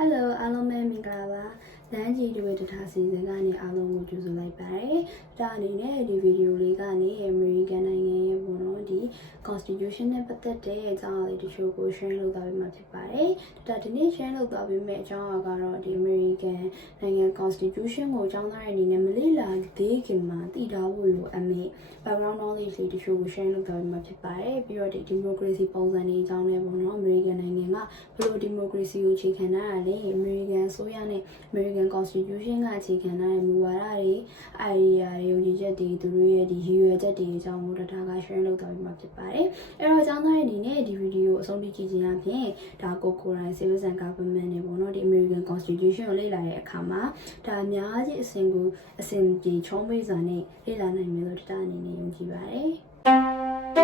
Hello အားလုံးပဲမင်္ဂလာပါ လမ်းကြီးတွေတထားစီစဉ်ကနေအားလုံးကိုကြိုဆိုလိုက်ပါတယ်ဒါအနေနဲ့ဒီဗီဒီယိုလေးကနေ American နိုင်ငံရဲ့ပေါ့နော်ဒီ Constitution နဲ့ပတ်သက်တဲ့အကြောင်းအရာလေးတချို့ကို share လုပ်သွားပေးမှာဖြစ်ပါတယ်ဒါဒီနေ့ share လုပ်သွားပေးမယ့်အကြောင်းအရာကတော့ဒီ American နိုင်ငံ Constitution ကိုအကြောင်းသားရဲ့အနေနဲ့မလေ့လာသေးခင်မှာတည်ထားဖို့လိုအပ်မယ့် background knowledge လေးတချို့ကို share လုပ်သွားပေးမှာဖြစ်ပါတယ်ပြီးတော့ဒီ democracy ပုံစံတွေအကြောင်းနဲ့ပေါ့နော် American နိုင်ငံကဘယ်လို democracy ကိုအခြေခံထားတာလဲ American အစိုးရနဲ့ American Constitution ကအခြေခံထားတဲ့မူဝါဒတွေ idea တွေယုံကြည်ချက်တွေသူတို့ရဲ့ဒီရည်ရွယ်ချက်တွေအကြောင်းကိုတထားက share လုပ်သွားပေးမှာဖြစ်ပါတယ်အဲ့တော့အကြောင်းသားရဲ့အနေနဲ့ဒီဗီဒီယိုအဆုံးထိကြည့်ခြင်းအပြင်ဒါကိုကိုယ်တိုင် civil and government တွေပေါ့နော်ဒီ American Constitution ကိုလေ့လာတဲ့အခါမှာဒါအများကြီးအစဉ်ကိုအစဉ်ပြေချုံးပေးစွာနဲ့လေ့လာနိုင်မယ်လို့တထားအနေနဲ့ယုံကြည်ပါတယ်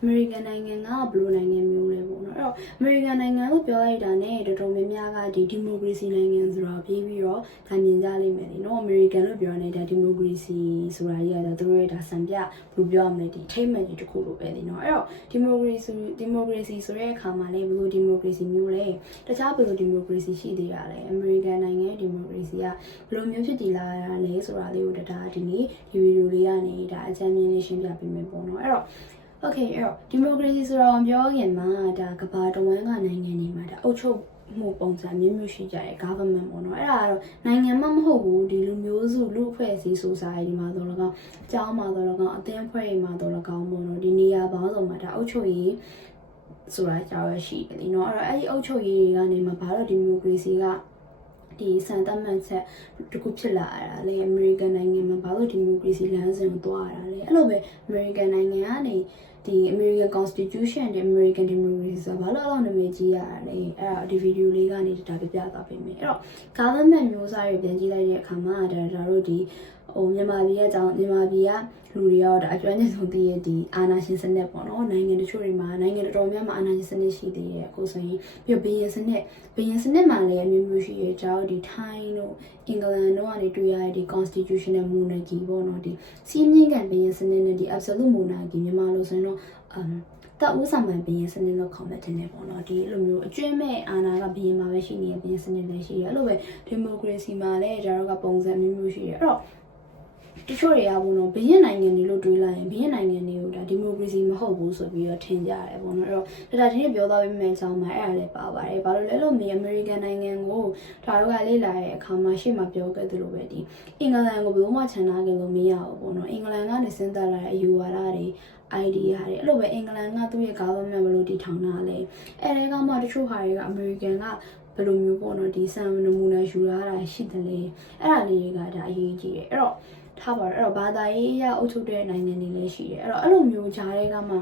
အမေရိကန်နိုင်ငံကဘယ်လိုနိုင်ငံမျိုးလဲပေါ့နော်အဲ့တော့အမေရိကန်နိုင်ငံလို့ပြောလိုက်တာနဲ့တော်တော်များများကဒီဒီမိုကရေစီနိုင်ငံဆိုတာပြီးပြီးတော့ဒါမြင်ကြလိမ့်မယ်လေနော်အမေရိကန်လို့ပြောနေဒါဒီမိုကရေစီဆိုတာကြီးကတော့သူတို့ရဲ့ဒါစံပြဘယ်လိုပြောရမလဲဒီထိမ့်မှန်ကြီးတစ်ခုလိုပဲလေနော်အဲ့တော့ဒီမိုကရေစီဒီမိုကရေစီဆိုတဲ့အခါမှာလည်းဘယ်လိုဒီမိုကရေစီမျိုးလဲတခြားဘယ်လိုဒီမိုကရေစီရှိသေးရလဲအမေရိကန်နိုင်ငံရဲ့ဒီမိုကရေစီကဘယ်လိုမျိုးဖြစ်တည်လာရလဲဆိုတာလေးကိုတဒါဒီနေ့ဒီဗီဒီယိုလေးကနေဒါအကြမ်းမြင်လေးရှင်းပြပေးမယ်ပေါ့နော်အဲ့တော့ Okay အဲ့တော့ဒီမိုကရေစီဆိုတော့ပြောခင်မှာဒါကဘာတဝမ်းကနိုင်ငံတွေမှာဒါအုပ်ချုပ်မှုပုံစံမျိုးမျိုးရှိကြတယ် government ပေါ့နော်အဲ့ဒါကတော့နိုင်ငံမှမဟုတ်ဘူးဒီလူမျိုးစုလူအဖွဲ့အစည်း society မှာတော့လကောင်အကြောင်းမှာတော့လကောင်အသင်းအဖွဲ့တွေမှာတော့လကောင်ပေါ့နော်ဒီနေရာပေါင်းစုံမှာဒါအုပ်ချုပ်ရေးဆိုတာကြောက်ရရှိတယ်လीเนาะအဲ့တော့အဲ့ဒီအုပ်ချုပ်ရေးတွေကနေမှာဘာလို့ဒီမိုကရေစီကဒီစံတတ်မှတ်ချက်တခုဖြစ်လာတာလေအမေရိကန်နိုင်ငံမှာဘာလို့ဒီမိုကရေစီလမ်းစဉ်ကိုသွားရတာလဲအဲ့လိုပဲအမေရိကန်နိုင်ငံကနေ ဒီ American Constitution နဲ့ American Democracy ဆိုတာဘာလို့အဲ့လိုနာမည်ကြီးရတာလဲအဲ့ဒါဒီဗီဒီယိုလေးကနေဒါပြပြသွားပေးမယ်အဲ့တော့ government မျိုးစားတွေပြန်ကြည့်လိုက်တဲ့အခါမှာဒါဒါတို့ဒီ ဟိုမြန်မာပြည်ကအကြောင်းမြန်မာပြည်ကလူတွေရောဒါအကျွမ်းကျင်ဆုံးသိရဒီအာဏာရှင်စနစ်ပေါ့နော်နိုင်ငံတချို့တွေမှာနိုင်ငံတော်တော်များများအာဏာရှင်စနစ်ရှိသေးတယ်အခုဆိုရင်ပြီးတော့ဘီယန်စနစ်ဘီယန်စနစ်မှာလည်းအမျိုးမျိုးရှိရဲကြောင်းဒီ Thai တို့အင်္ဂလန်တို့ကနေတွေ့ရတဲ့ဒီ constitutional monarchy ပေါ့နော်ဒီစီးမြင့်ကန်ဘီယန်စနစ်နဲ့ဒီ absolute monarchy မြန်မာလိုဆိုရင်တော့ um တပ်ဦးဆောင်မှန်ဘီယန်စနစ်လို့ခေါ်မှတ်တယ်ねပေါ့နော်ဒီလိုမျိုးအကျွမ်းမဲ့အာဏာကဘီယန်မှာပဲရှိနေရဘီယန်စနစ်လည်းရှိရအဲ့လိုပဲဒီမိုကရေစီမှာလည်းဒါတော့ကပုံစံမျိုးမျိုးရှိရအဲ့တော့ တချို့တွေကဘုံတော့ဘီယန်နိုင်ငံတွေလို့တွေးလိုက်ရင်ဘီယန်နိုင်ငံတွေကိုဒါဒီမိုကရေစီမဟုတ်ဘူးဆိုပြီးတော့ထင်ကြတယ်ပေါ့နော်အဲ့တော့ဒါဒါဒီနေ့ပြောသွားပေးမယ့်အကြောင်းမှာအဲ့ဒါလည်းပါပါတယ်ဘာလို့လဲလို့မြေအမေရိကန်နိုင်ငံကိုဒါတို့ကလေ့လာတဲ့အခါမှာရှေ့မှာပြောခဲ့သလိုပဲဒီအင်္ဂလန်ကိုဘယ်လိုမှခြံထားကြလို့မရဘူးပေါ့နော်အင်္ဂလန်ကနေစဉ်းစားလာတဲ့အယူဝါဒတွေ idea တွေအဲ့လိုပဲအင်္ဂလန်ကသူ့ရဲ့ government ဘယ်လိုတည်ထောင်တာလဲအဲ့ဒီကမှတချို့ဟာတွေကအမေရိကန်ကဘယ်လိုမျိုးပေါ့နော်ဒီစံနမူနာယူရတာရှိတယ်လေအဲ့ဒါလေးတွေကဒါအရေးကြီးတယ်အဲ့တော့ ထားပါတော့အဲ့တော့ဘာသာရေးအရအုပ်ချုပ်တဲ့နိုင်ငံတွေလည်းရှိတယ်အဲ့တော့အဲ့လိုမျိုးဂျားတွေကမှ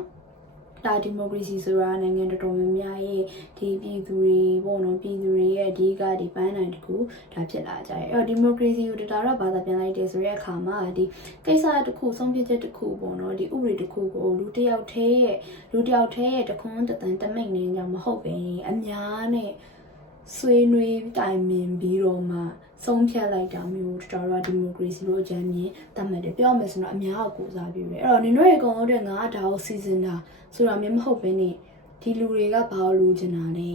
ဒါဒီမိုကရေစီဆိုတာနိုင်ငံတော်တော်များများရဲ့ဒီပြည်သူတွေပေါ့နော်ပြည်သူတွေရဲ့အဓိကဒီပန်းနိုင်တစ်ခုဒါဖြစ်လာကြတယ်အဲ့တော့ဒီမိုကရေစီကိုတတာတော့ဘာသာပြန်လိုက်တယ်ဆိုတဲ့အခါမှာဒီကိစ္စတစ်ခုဆုံးဖြတ်ချက်တစ်ခုပေါ့နော်ဒီဥပဒေတစ်ခုကိုလူတစ်ယောက်တည်းရဲ့လူတစ်ယောက်တည်းရဲ့တခွန်းတသန်တမိတ်နေကြမဟုတ်ပဲအများနဲ့ ဆွေးနွေးတိုင်ပင်ပြီးတော့မှဆုံးဖြတ်လိုက်တာမျိုးတော်တော်ဒီမိုကရေစီလို့အကြမ်းမြင်တတ်မှတ်တယ်ပြောမယ်ဆိုတော့အများကိုကိုစားပြုတယ်အဲ့တော့နင်တို့ရဲ့အကုန်လုံးတဲ့ငါကဒါကိုစီစဉ်တာဆိုတာမျိုးမဟုတ်ဘဲနဲ့ဒီလူတွေကဘာလို့လိုချင်တာလဲ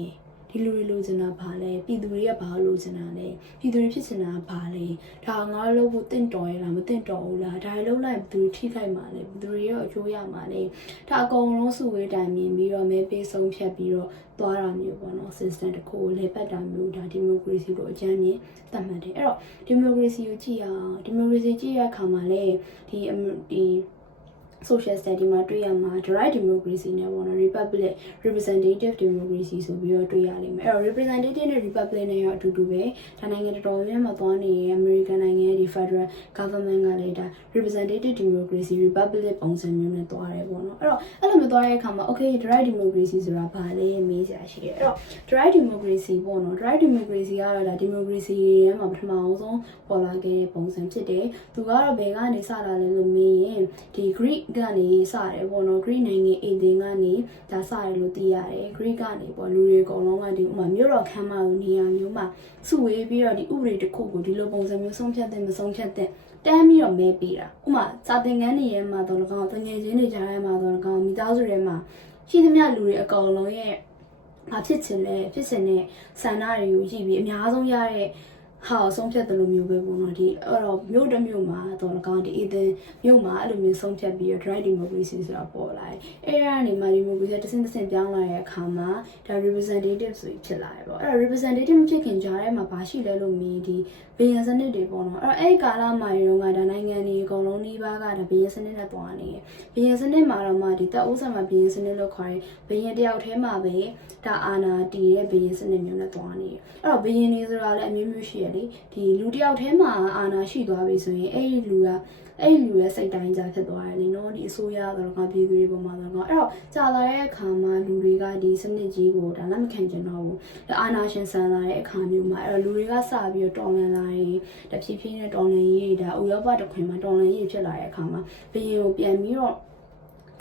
ဒီလူတွေလိုချင်တာဘာလဲပြည်သူတွေကဘာလို့လိုချင်တာလဲပြည်သူတွေဖြစ်ချင်တာဘာလဲဒါငါတို့လို့တင့်တော်ရလားမတင့်တော်ဘူးလားဒါလုံးလိုက်ဘယ်သူတွေထိခိုက်မှာလဲဘယ်သူတွေရောအကျိုးရမှာလဲဒါအကုန်လုံးစုဝေးတိုင်မြင်ပြီးတော့မဲပေးဆုံးဖြတ်ပြီးတော့သွားတာမျိုးပေါ့နော် system တစ်ခုကိုလေပတ်တာမျိုးဒါဒီမိုကရေစီလို့အကြမ်းမြင်သတ်မှတ်တယ်အဲ့တော့ဒီမိုကရေစီကိုကြည့်ရအောင်ဒီမိုကရေစီကြည့်ရအခါမှာလေဒီအမဒီ social study မှာတွေ့ရမှာ direct democracy နဲ့ပေါ့နော် republic representative democracy ဆိုပြီးတော့တွေ့ရလိမ့်မယ်အဲ့တော့ representative နဲ့ republic နဲ့ရောအတူတူပဲဒါနိုင်ငံတော်တော်များများသွားနေတဲ့ American နိုင်ငံရဲ့ဒီ federal government ကလည်းဒါ representative democracy republic ပုံစံမျိုးနဲ့သွားတယ်ပေါ့နော်အဲ့တော့အဲ့လိုမျိုးသွားတဲ့အခါမှာ okay direct democracy ဆိုတာဘာလဲမေးစရာရှိတယ်အဲ့တော့ direct democracy ပေါ့နော် direct democracy ကတော့ဒါ democracy ရဲ့မှာပထမအောင်ဆုံးပေါ်လာခဲ့တဲ့ပုံစံဖြစ်တယ်သူကတော့ဘယ်ကနေစလာလဲလို့မေးရင်ဒီ Greek ကနေစတယ်ပေါ့နော် Greek နိုင်ငံအိမ်သင်ကနေဒါစတယ်လို့သိရတယ် Greek ကနေပေါ့လူတွေအကုန်လုံးကဒီဥမာမြို့တော်ခမ်းမလိုနေရာမျိုးမှာစုဝေးပြီးတော့ဒီဥပဒေတစ်ခုကိုဒီလိုပုံစံမျိုးဆုံးဖြတ်တဲ့မဆုံးဖြတ်တဲ့တန်းပြီးတော့မဲပေးတာဥမာစာသင်ခန်းတွေထဲမှာတော့လကောက်တငယ်ချင်းတွေကြားထဲမှာတော့လကောက်မိသားစုတွေမှာရှိသမျှလူတွေအကုန်လုံးရဲ့ဘာဖြစ်ချင်လဲဖြစ်ချင်တဲ့ဆန္ဒတွေကိုရည်ပြီးအများဆုံးရတဲ့ ဟာကိုဆုံးဖြတ်တယ်လို့မျိုးပဲပေါ့နော်ဒီအဲ့တော့မြို့တစ်မြို့မှာတော့လကောက်ဒီအသင်မြို့မှာအဲ့လိုမျိုးဆုံးဖြတ်ပြီးတော့ dry democracy ဆိုတာပေါ်လာတယ်အဲ့ဒါကနေမှ democracy တစ်ဆင့်တစ်ဆင့်ပြောင်းလာတဲ့အခါမှာဒါ representative ဆိုပြီးဖြစ်လာတယ်ပေါ့အဲ့တော့ representative မဖြစ်ခင်ကြားထဲမှာဘာရှိလဲလို့မြင်ဒီဘီယန်စနစ်တွေပေါ့နော်အဲ့တော့အဲ့ဒီကာလမှာရုံးကဒါနိုင်ငံတွေအကုန်လုံးနှီးပါးကဒါဘီယန်စနစ်နဲ့တွားနေတယ်ဘီယန်စနစ်မှာတော့မှဒီတပ်ဦးဆံမှာဘီယန်စနစ်လို့ခေါ်တယ်ဘီယန်တယောက်တည်းမှာပဲဒါအာနာတည်တဲ့ဘီယန်စနစ်မျိုးနဲ့တွားနေတယ်အဲ့တော့ဘီယန်နေဆိုတာလည်းအမျိုးမျိုးရှိရလေဒီလူတယောက်တည်းမှာအာနာရှိသွားပြီဆိုရင်အဲ့ဒီလူကအဲ့ဒီလူရဲ့စိတ်တိုင်းကြဖြစ်သွားတယ်လေနော်ဒီအစိုးရကတော့ကပြည်သူတွေပေါ်မှာတော့အဲ့တော့ကြာလာတဲ့အခါမှာလူတွေကဒီစနစ်ကြီးကိုဒါလက်မခံချင်တော့ဘူးဒါအာနာရှင်ဆန်လာတဲ့အခါမျိုးမှာအဲ့တော့လူတွေကစပြီးတော့တော်လန်လာရင်တဖြည်းဖြည်းနဲ့တော်လန်ရေးဒါဥရောပတစ်ခွင်မှာတော်လန်ရေးဖြစ်လာတဲ့အခါမှာဘီယန်ကိုပြန်ပြီးတော့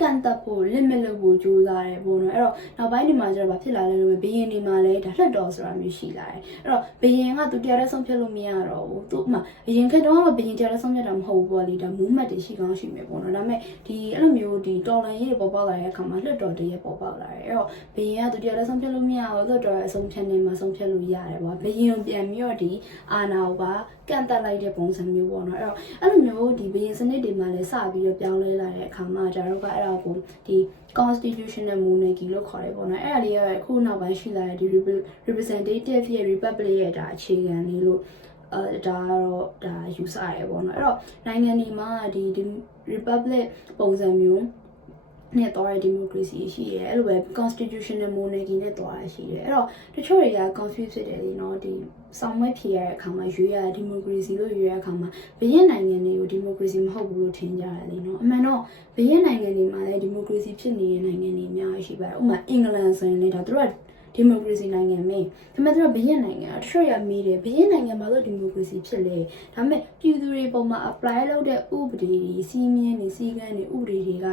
ကန်တပ်ဖို့ limit လုပ်ဖို့ကြိုးစားတယ်ပေါ့နော်အဲ့တော့နောက်ပိုင်းဒီမှာကျတော့ဗာဖြစ်လာလဲလို့ဘီယန်ဒီမှာလဲဒါလှက်တော်ဆိုတာမျိုးရှိလာတယ်အဲ့တော့ဘီယန်ကသူတရားတဲ့ဆုံးဖြတ်လို့မရတော့ဘူးသူ့မှာအရင်ခက်တော့ကဘီယန်တရားတဲ့ဆုံးဖြတ်တာမဟုတ်ဘူးပေါ့လေဒါ movement တွေရှိကောင်းရှိမယ်ပေါ့နော်ဒါပေမဲ့ဒီအဲ့လိုမျိုးဒီတော်လန်ရေးတွေပေါ်ပေါက်လာတဲ့အခါမှာလှက်တော်တည်းရပေါ်ပေါက်လာတယ်အဲ့တော့ဘီယန်ကသူတရားတဲ့ဆုံးဖြတ်လို့မရဘူးလှက်တော်ရဲ့အဆုံးဖြတ်နေမှာဆုံးဖြတ်လို့ရတယ်ပေါ့ဘီယန်ကိုပြန်ပြီးတော့ဒီအာနာကိုပါကန့်တက်လိုက်တဲ့ပုံစံမျိုးပေါ့နော်အဲ့တော့အဲ့လိုမျိုးဒီဘီယန်စနစ်တွေမှာလည်းစပြီးတော့ပြောင်းလဲလာတဲ့အခါမှာကျတော့ကအဲ့ဒါကိုဒီ constitutional monarchy လို့ခေါ်တယ်ပေါ့နော်အဲ့ဒါလေးကအခုနောက်ပိုင်းရှိလာတဲ့ဒီ representative ရဲ့ republic ရဲ့ဒါအခြေခံလေးလို့အဲဒါကတော့ဒါယူဆရဲပေါ့နော်အဲ့တော့နိုင်ငံဒီမှာဒီ republic ပုံစံမျိုးနဲ့တော့ရ democracy ရှိရဲအဲ့လိုပဲ constitutional monarchy နဲ့တော့ရရှိတယ်အဲ့တော့တချို့တွေက confuse ဖြစ်တယ်လीနော်ဒီ ဆောင်းဝဲဖြေရတဲ့အခါမှာရွေးရ democracy လို့ရွေးရတဲ့အခါမှာဘရင်နိုင်ငံတွေကို democracy မဟုတ်ဘူးလို့ထင်ကြတယ်လीနော်အမှန်တော့ဘရင်နိုင်ငံတွေမှာလည်း democracy ဖြစ်နေတဲ့နိုင်ငံတွေအများကြီးရှိပါတယ်ဥပမာအင်္ဂလန်ဆိုရင်လည်းဒါတို့ကဒီမိုကရေစီနိုင်ငံမေးဒါပေမဲ့သူကဘရင်နိုင်ငံအထရရမေးတယ်ဘရင်နိုင်ငံမှာလို့ဒီမိုကရေစီဖြစ်လေဒါပေမဲ့ပြည်သူတွေပုံမှာ apply လုပ်တဲ့ဥပဒေတွေစီမင်းတွေစီကံတွေဥပဒေတွေက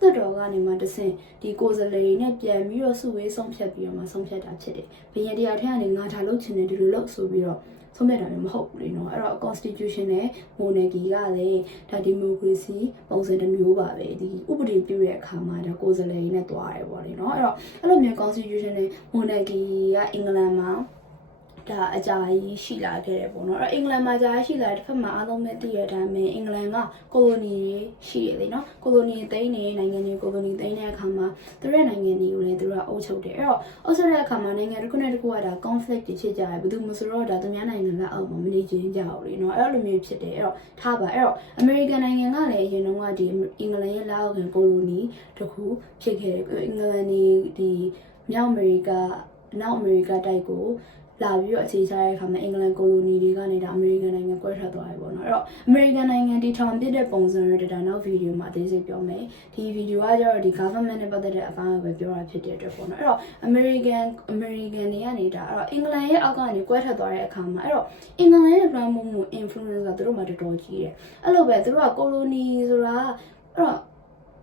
တွတ်တော်ကနေမှတဆင့်ဒီကိုယ်စားလှယ်တွေနဲ့ပြန်ပြီးတော့စုဝေးဆုံးဖြတ်ပြီးတော့မှဆုံးဖြတ်တာဖြစ်တယ်ဘရင်တရားထက်ကနေငါဒါလုပ်ချင်တယ်ဒီလိုလုပ်ဆိုပြီးတော့ဆုံးဖြတ်တာမျိုးမဟုတ်ဘူးလေနော်အဲ့တော့ constitution နဲ့ monarchy ကလည်းဒါ democracy ပုံစံတစ်မျိုးပါပဲဒီဥပဒေပြုတဲ့အခါမှာဒါကိုယ်စားလှယ်တွေနဲ့တွားတယ်ပေါ့လေနော်အဲ့တော့အဲ့လိုမျိုး constitution နဲ့ monarchy ကအင်္ဂလန်မှာ ဒါအကြာကြီးရှိလာခဲ့တယ်ပေါ့နော်အဲ့အင်္ဂလန်မှာကြာရှိလာတဲ့တစ်ဖက်မှာအားလုံးပဲသိရတဲ့အတိုင်းပဲအင်္ဂလန်ကကိုလိုနီတွေရှိရလေနော်ကိုလိုနီသိမ်းနေနိုင်ငံတွေကိုလိုနီသိမ်းတဲ့အခါမှာသူတို့နိုင်ငံတွေကိုလည်းသူတို့ကအုပ်ချုပ်တယ်အဲ့တော့အုပ်ချုပ်တဲ့အခါမှာနိုင်ငံတစ်ခုနဲ့တစ်ခုကဒါ conflict တွေဖြစ်ကြတယ်ဘယ်သူမှဆိုတော့ဒါသူများနိုင်ငံလက်အောက်မှာမနေချင်ကြဘူးလေနော်အဲ့လိုမျိုးဖြစ်တယ်အဲ့တော့ထားပါအဲ့တော့ American နိုင်ငံကလည်းအရင်တုန်းကဒီအင်္ဂလန်ရဲ့လက်အောက်ခံကိုလိုနီတစ်ခုဖြစ်ခဲ့တယ်အင်္ဂလန်ဒီဒီမြောက်အမေရိကနောက်အမေရိကတိုက်ကို လာပြီးတော့အခြေချတဲ့အခါမှာအင်္ဂလန်ကိုလိုနီတွေကနေဒါအမေရိကန်နိုင်ငံကွဲထွက်သွားပြီပေါ့နော်အဲ့တော့အမေရိကန်နိုင်ငံဒီထောင်ပြတဲ့ပုံစံတွေဒါနောက်ဗီဒီယိုမှာအသေးစိတ်ပြောမယ်ဒီဗီဒီယိုကကျတော့ဒီ government နဲ့ပတ်သက်တဲ့အပိုင်းကိုပဲပြောတာဖြစ်တဲ့အတွက်ပေါ့နော်အဲ့တော့ American American တွေကနေဒါအဲ့တော့အင်္ဂလန်ရဲ့အောက်ကနေကွဲထွက်သွားတဲ့အခါမှာအဲ့တော့အင်္ဂလန်ရဲ့ brand မှုမှု influence ကသူတို့မှတော်တော်ကြီးတယ်အဲ့လိုပဲသူတို့ကကိုလိုနီဆိုတာအဲ့တော့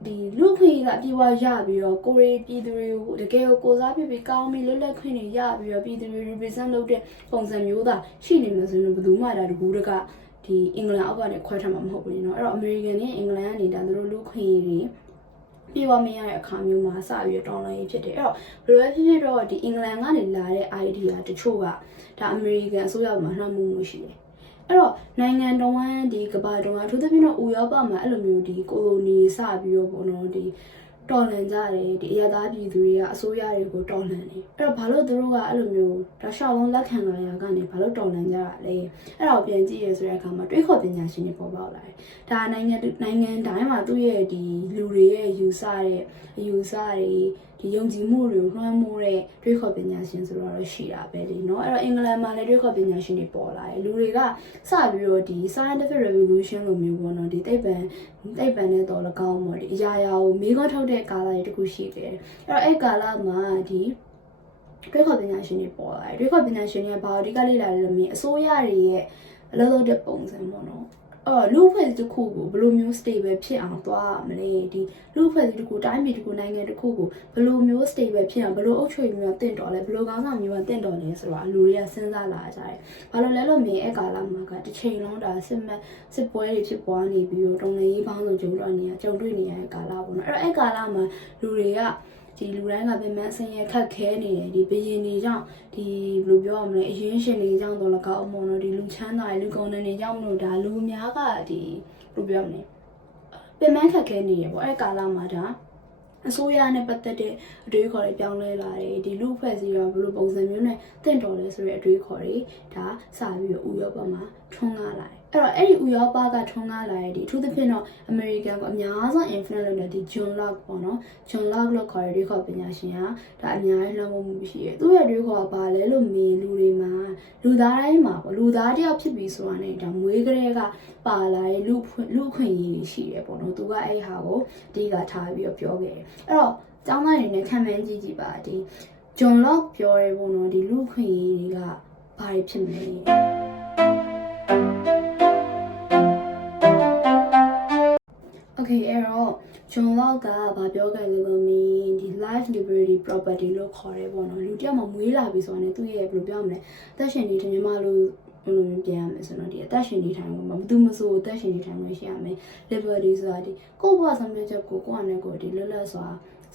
ဒီလူခွင့်ကအပြေဝရပြီးတော့ကိုရီပြည်သူတွေကိုတကယ်ကိုကိုစားပြပြီးကောင်းပြီးလွတ်လပ်ခွင့်တွေရပြီးတော့ပြည်သူတွေ represent လုပ်တဲ့ပုံစံမျိုးသာရှိနေမှာဆိုရင်ဘယ်သူမှဒါတကူတကဒီအင်္ဂလန်အောက်ကနေခွဲထားမှာမဟုတ်ဘူးเนาะအဲ့တော့ American နဲ့အင်္ဂလန်ကနေဒါသူတို့လူခွင့်တွေပြေဝမရတဲ့အခါမျိုးမှာစပြီးတော့တော်လိုင်းဖြစ်တယ်အဲ့တော့ဘယ်လိုပဲဖြစ်ဖြစ်တော့ဒီအင်္ဂလန်ကနေလာတဲ့ idea တချို့ကဒါအမေရိကန်အစိုးရမှာနှောက်မှုမှုရှိတယ် အဲ့တော့နိုင်ငံတော်ဝန်ဒီကမ္ဘာတော်ဝန်အထူးသဖြင့်တော့ဥရောပမှာအဲ့လိုမျိုးဒီကိုလိုနီစပြီးတော့ပေါ့နော်ဒီတော်လှန်ကြတယ်ဒီအရသာပြည်သူတွေကအစိုးရတွေကိုတော်လှန်တယ်အဲ့တော့ဘာလို့သူတို့ကအဲ့လိုမျိုးတခြားလုံးလက်ခံလာရကနေဘာလို့တော်လှန်ကြတာလဲအဲ့ဒါကိုပြန်ကြည့်ရဆိုတဲ့အခါမှာတွေးခေါ်ပညာရှင်တွေပေါ်ပေါက်လာတယ်ဒါနိုင်ငံနိုင်ငံတိုင်းမှာသူ့ရဲ့ဒီလူတွေရဲ့ယူဆတဲ့အယူဆတွေ ဒီယုံကြည်မှုတွေကိုလွှမ်းမိုးတဲ့တွေးခေါ်ပညာရှင်ဆိုတော့ရှိတာပဲလေเนาะအဲ့တော့အင်္ဂလန်မှာလည်းတွေးခေါ်ပညာရှင်တွေပေါ်လာတယ်လူတွေကစပြီးတော့ဒီ scientific revolution လိုမျိုးပေါ့နော်ဒီသိပ္ပံသိပ္ပံနဲ့တော့၎င်းပေါ့ဒီအရာရာကိုမေးခွန်းထုတ်တဲ့ကာလတွေတခုရှိခဲ့တယ်အဲ့တော့အဲ့ကာလမှာဒီတွေးခေါ်ပညာရှင်တွေပေါ်လာတယ်တွေးခေါ်ပညာရှင်တွေကဘာအဓိကလေ့လာလဲလို့မြင်အစိုးရတွေရဲ့အလုပ်လုပ်တဲ့ပုံစံပေါ့နော် အော်လူဖွဲ့တစ်ခုကိုဘယ်လိုမျိုး stable ဖြစ်အောင်သွားရမလဲဒီလူဖွဲ့တစ်ခုတိုင်းပြည်တစ်ခုနိုင်ငံတစ်ခုကိုဘယ်လိုမျိုး stable ဖြစ်အောင်ဘယ်လိုအုပ်ချုပ်ရေးမျိုးတင့်တော်လဲဘယ်လိုကောင်းဆောင်မျိုးတင့်တော်လဲဆိုတော့လူတွေကစဉ်းစားလာကြတယ်ဘာလို့လဲလို့မြင်အဲ့ကာလမှာကတစ်ချိန်လုံးဒါစစ်မက်စစ်ပွဲတွေဖြစ်ပွားနေပြီးတော့တုံးနေရေးပေါင်းစုံကြုံတော့နေရကြုံတွေ့နေရတဲ့ကာလပေါ့နော်အဲ့တော့အဲ့ကာလမှာလူတွေက ဒီလူတိုင်းကပြင်ပန်းဆင်းရဲခက်ခဲနေတယ်ဒီဘရင်တွေကြောင့်ဒီဘယ်လိုပြောရမလဲအရင်ရှင်တွေကြောင့်တော့လကောက်အမော်တော့ဒီလူချမ်းသာတွေလူကုန်တဲ့တွေကြောင့်မလို့ဒါလူအများကဒီဘယ်လိုပြောမလဲပြင်ပန်းခက်ခဲနေရပေါ့အဲ့ကာလမှာဒါအစိုးရနဲ့ပတ်သက်တဲ့အတွေးခေါ်တွေပြောင်းလဲလာတယ်ဒီလူအဖွဲ့အစည်းရောဘယ်လိုပုံစံမျိုးနဲ့တင့်တော်လဲဆိုတဲ့အတွေးခေါ်တွေဒါစပြီးတော့ဥရောပမှာထွန်းကားလာတယ် အဲ့တော့အဲ့ဒီဥရောပကထွန်းကားလာတဲ့ဒီအထူးသဖြင့်တော့ American ကိုအများဆုံး influence လုပ်တဲ့ဒီ John Locke ပေါ့နော် John Locke လို့ခေါ်တဲ့ဒီခေါ်ပညာရှင်ကဒါအများကြီးလွှမ်းမိုးမှုရှိတယ်သူရဲ့ဒီခေါ်ကဘာလဲလို့မြင်လူတွေမှာလူသားတိုင်းမှာပေါ့လူသားတယောက်ဖြစ်ပြီးဆိုတာနဲ့ဒါမွေးကလေးကပါလာတဲ့လူဖွင့်လူခွင့်ရေးတွေရှိတယ်ပေါ့နော်သူကအဲ့ဟာကိုအဓိကထားပြီးတော့ပြောခဲ့တယ်အဲ့တော့ကျောင်းသားတွေနဲ့ခံမှန်းကြည့်ကြည့်ပါဒီ John Locke ပြောရဲပေါ့နော်ဒီလူခွင့်ရေးတွေကဘာတွေဖြစ်မလဲ Okay အဲ့တော့ John Locke ကဘာပြောခဲ့လဲလို့မင်းဒီ life liberty property လို့ခေါ်ရဲပေါ့နော်လူတစ်ယောက်မှမွေးလာပြီဆိုတာ ਨੇ သူ့ရဲ့ဘယ်လိုပြောမလဲအသက်ရှင်နေတယ်ညီမလို့ဘယ်လိုမျိုးပြန်ရမလဲဆိုတော့ဒီအသက်ရှင်နေထိုင်မှာမသူမဆိုအသက်ရှင်နေထိုင်မှာရှိရမယ် liberty ဆိုတာဒီကိုယ့်ဘဝဆုံးဖြတ်ချက်ကိုကိုယ့်အနေကိုဒီလွတ်လပ်စွာ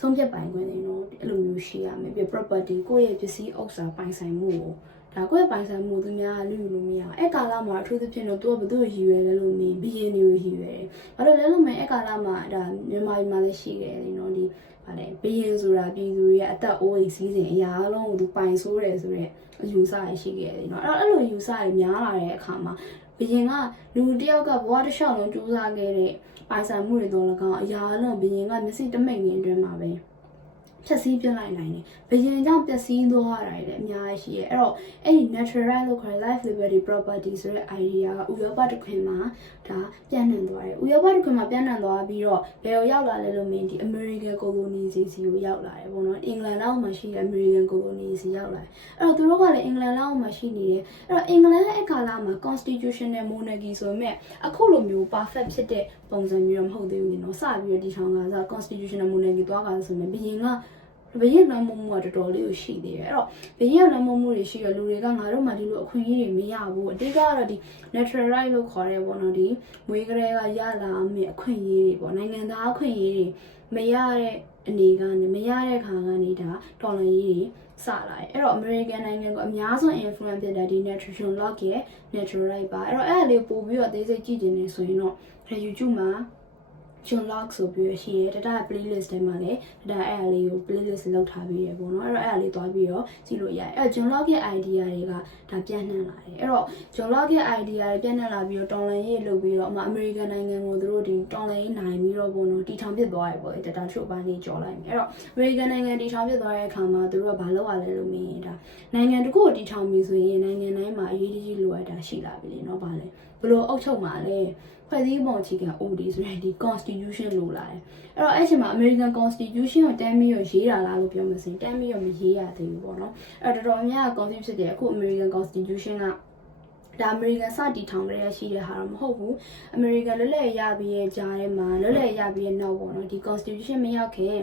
ဆုံးဖြတ်ပိုင်ခွင့်နေတော့အဲ့လိုမျိုးရှိရမယ်ပြီး property ကိုယ့်ရဲ့ပစ္စည်းဥစ္စာပိုင်ဆိုင်မှုကို ဒါကိုယ့်ရဲ့ပိုင်ဆိုင်မှုသူများလူယူလို့မရအောင်အဲ့ကာလမှာအထူးသဖြင့်တော့သူကဘသူ့ကိုရည်ရွယ်လဲလို့မင်းဘီရင်တွေကိုရည်ရွယ်တယ်ဘာလို့လဲလို့မင်းအဲ့ကာလမှာဒါမြန်မာပြည်မှာလည်းရှိခဲ့တယ်နော်ဒီဗာလေဘီရင်ဆိုတာပြည်သူတွေရဲ့အသက်အိုးအိမ်စီးစဉ်အရာအလုံးကိုသူပိုင်ဆိုးတယ်ဆိုတော့အယူဆရရှိခဲ့တယ်နော်အဲ့တော့အဲ့လိုယူဆရများလာတဲ့အခါမှာဘီရင်ကလူတစ်ယောက်ကဘဝတစ်လျှောက်လုံးကြိုးစားခဲ့တဲ့ပိုင်ဆိုင်မှုတွေတော့လည်းကောင်းအရာအလုံးဘီရင်ကမျက်စိတမိတ်ငင်အတွင်းမှာပဲ ဖြက်စီးပြလိုက်နိုင်တယ်။ဘယင်ကြောင့်ပျက်စီးသွားတာတွေလည်းအများကြီးရှိရဲ။အဲ့တော့အဲ့ဒီ natural လို့ခေါ်တဲ့ life liberty property ဆိုတဲ့ idea ကဥရောပတစ်ခွင်မှာဒါပြန့်နှံ့သွားတယ်။ဥရောပတစ်ခွင်မှာပြန့်နှံ့သွားပြီးတော့ဘယ်ကိုရောက်လာလဲလို့မင်းဒီ American colony စီစီကိုရောက်လာတယ်ပေါ့နော်။အင်္ဂလန်လောက်မှာရှိတဲ့ American colony စီရောက်လာတယ်။အဲ့တော့သူတို့ကလည်းအင်္ဂလန်လောက်မှာရှိနေတယ်။အဲ့တော့အင်္ဂလန်ရဲ့ကာလမှာ constitutional monarchy ဆိုပေမဲ့အခုလိုမျိုး perfect ဖြစ်တဲ့ ပုံစံမျိုးတော့မဟုတ်သေးဘူးနော်။စပြီးတော့ဒီထောင်ကစ constitutional monarchy သွားကြဆိုပေမဲ့ဘယင်ကဘယင်လွှမ်းမိုးမှုကတော်တော်လေးကိုရှိသေးတယ်အဲ့တော့ဘယင်လွှမ်းမိုးမှုတွေရှိရလူတွေကငါတို့မှဒီလိုအခွင့်အရေးတွေမရဘူးအတိတ်ကတော့ဒီ natural right လို့ခေါ်ရဲပေါ့နော်ဒီမွေးကလေးကရလာမယ့်အခွင့်အရေးတွေပေါ့နိုင်ငံသားအခွင့်အရေးတွေမရတဲ့အနေကနေမရတဲ့ခါကနေဒါတော်လှန်ရေးတွေစလာတယ်အဲ့တော့ American နိုင်ငံကိုအများဆုံး influence ဖြစ်တဲ့ဒီ natural law ရဲ့ natural right ပါအဲ့တော့အဲ့ဒါလေးပို့ပြီးတော့အသေးစိတ်ကြည့်နေဆိုရင်တော့ YouTube မှာ John Locke ဆိုပြီးရရှိရဲတတ playlist ထဲမှာလည်းတတအဲ့အလေးကို playlist လောက်ထားပြီးရပေါ့နော်အဲ့တော့အဲ့အလေးသွားပြီးတော့ကြည့်လို့ရတယ်အဲ့တော့ John Locke ရဲ့ idea တွေကဒါပြန့်နှံ့လာတယ်အဲ့တော့ John Locke ရဲ့ idea တွေပြန့်နှံ့လာပြီးတော့တော်လန်ရေးလုပ်ပြီးတော့အမ American နိုင်ငံကိုသူတို့ဒီတော်လန်ရေးနိုင်ပြီးတော့ပေါ့နော်တီထောင်ဖြစ်သွားရပေါ့တတချို့ပိုင်းလေးကြော်လိုက်မယ်အဲ့တော့ American နိုင်ငံတီထောင်ဖြစ်သွားတဲ့အခါမှာသူတို့ကဘာလုပ်ရလဲလို့မင်းရင်ဒါနိုင်ငံတစ်ခုကိုတီထောင်ပြီးဆိုရင်နိုင်ငံတိုင်းမှာအရေးကြီးလိုအပ်တာရှိလာပြီလေနော်ဗာလဲဘလို့အုပ်ချုပ်မှာလဲဖွဲ့စည်းပုံအခြေခံ OD ဆိုတဲ့ဒီ constitution လို့လာတယ်အဲ့တော့အဲ့ချိန်မှာ American constitution ကိုတမ်းပြီးတော့ရေးတာလားလို့ပြောမစင်တမ်းပြီးတော့မရေးရသေးဘူးပေါ့နော်အဲ့တော့တော်တော်များများ confuse ဖြစ်တယ်အခု American constitution က ဒါအမေရိကန်စတီထောင်ကြရရှိတဲ့ဟာတော့မဟုတ်ဘူးအမေရိကန်လွတ်လပ်ရပြီးရဲ့ကြားထဲမှာလွတ်လပ်ရပြီးရဲ့နောက်ပေါ့နော်ဒီ constitution မရောက်ခင်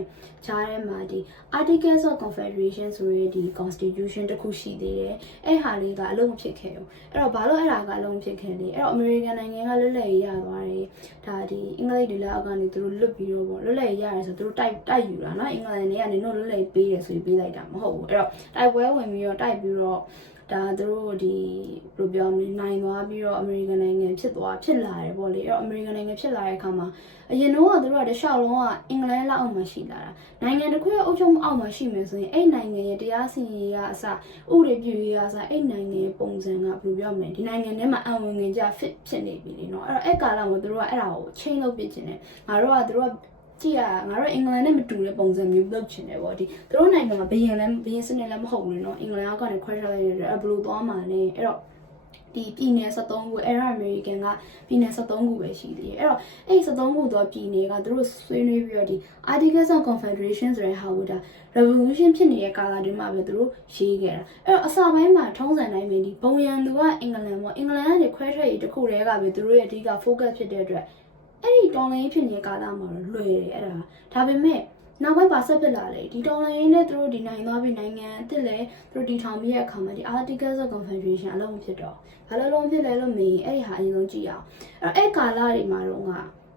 ကြားထဲမှာဒီ articles of confederation ဆိုရဲဒီ constitution တစ်ခုရှိသေးတယ်အဲ့ဟာလေးကအလုံးမဖြစ်ခဲ့ဘူးအဲ့တော့ဘာလို့အဲ့ဒါကအလုံးမဖြစ်ခဲ့လဲအဲ့တော့အမေရိကန်နိုင်ငံကလွတ်လပ်ရသွားတယ်ဒါဒီအင်္ဂလိပ်တွေလက်အောက်ကနေသူတို့လွတ်ပြီးတော့ပေါ့လွတ်လပ်ရရဲဆိုသူတို့တိုက်တိုက်ယူတာနော်အင်္ဂလန်တွေကနေတော့လွတ်လပ်ပေးတယ်ဆိုပြီးပေးလိုက်တာမဟုတ်ဘူးအဲ့တော့တိုက်ပွဲဝင်ပြီးတော့တိုက်ပြီးတော့ ဒါသူတို့ဒီဘယ်လိုပြောမလဲနိုင်သွားပြီးတော့ American နိုင်ငံဖြစ်သွားဖြစ်လာတယ်ပေါ့လေအဲ့တော့ American နိုင်ငံဖြစ်လာတဲ့အခါမှာအရင်တော့ကသူတို့ကတခြားလုံးကအင်္ဂလန်လက်အောက်မှာရှိလာတာနိုင်ငံတစ်ခုရဲ့အုပ်ချုပ်မှုအောက်မှာရှိမယ်ဆိုရင်အဲ့နိုင်ငံရဲ့တရားစီရင်ရေးကအစဥပဒေပြုရေးကအစအဲ့နိုင်ငံရဲ့ပုံစံကဘယ်လိုပြောမလဲဒီနိုင်ငံထဲမှာအံဝင်ငင်ကြ fit ဖြစ်နေပြီလေနော်အဲ့တော့အဲ့ကာလမှာသူတို့ကအဲ့ဒါကို chain လုပ်ပြချင်တယ်ငါတို့ကသူတို့က ကြည့်ရငါတို့အင်္ဂလန်နဲ့မတူတဲ့ပုံစံမျိုးလုပ်ချင်တယ်ပေါ့ဒီသူတို့နိုင်ငံမှာဘယင်လည်းဘယင်စနစ်လည်းမဟုတ်ဘူးလေနော်အင်္ဂလန်ကနေခွဲထားလိုက်ရတဲ့ဘယ်လိုသွားမှာလဲအဲ့တော့ဒီပြည်နယ်73ခုအဲ့ဒါအမေရိကန်ကပြည်နယ်73ခုပဲရှိသေးတယ်အဲ့တော့အဲ့ဒီ73ခုသောပြည်နယ်ကသူတို့ဆွေးနွေးပြီးတော့ဒီ Articles of Confederation ဆိုတဲ့ဟာကိုဒါ revolution ဖြစ်နေတဲ့ကာလတွင်းမှာပဲသူတို့ရေးခဲ့တာအဲ့တော့အစပိုင်းမှာထုံးစံတိုင်းပဲဒီဘုံရန်သူကအင်္ဂလန်ပေါ့အင်္ဂလန်ကနေခွဲထွက်ရေးတစ်ခုတည်းကပဲသူတို့ရဲ့အဓိက focus ဖြစ်တဲ့အတွက် အဲ့ဒီတော်လိုင်းဖြစ်နေတဲ့ကာလမှာတော့လွယ်တယ်အဲ့ဒါဒါပေမဲ့နောက်ပိုင်းပါဆက်ဖြစ်လာလေဒီတော်လိုင်းနဲ့သူတို့ဒီနိုင်သွားပြီနိုင်ငံအစ်စ်လဲသူတို့ဒီထောင်ပြီးရဲ့အခါမှာဒီ Articles of Confederation အလုံးမဖြစ်တော့ဘာလို့လုံးဖြစ်လဲလို့မေးရင်အဲ့ဒီဟာအရင်ဆုံးကြည့်အောင်အဲ့တော့အဲ့ကာလတွေမှာတော့က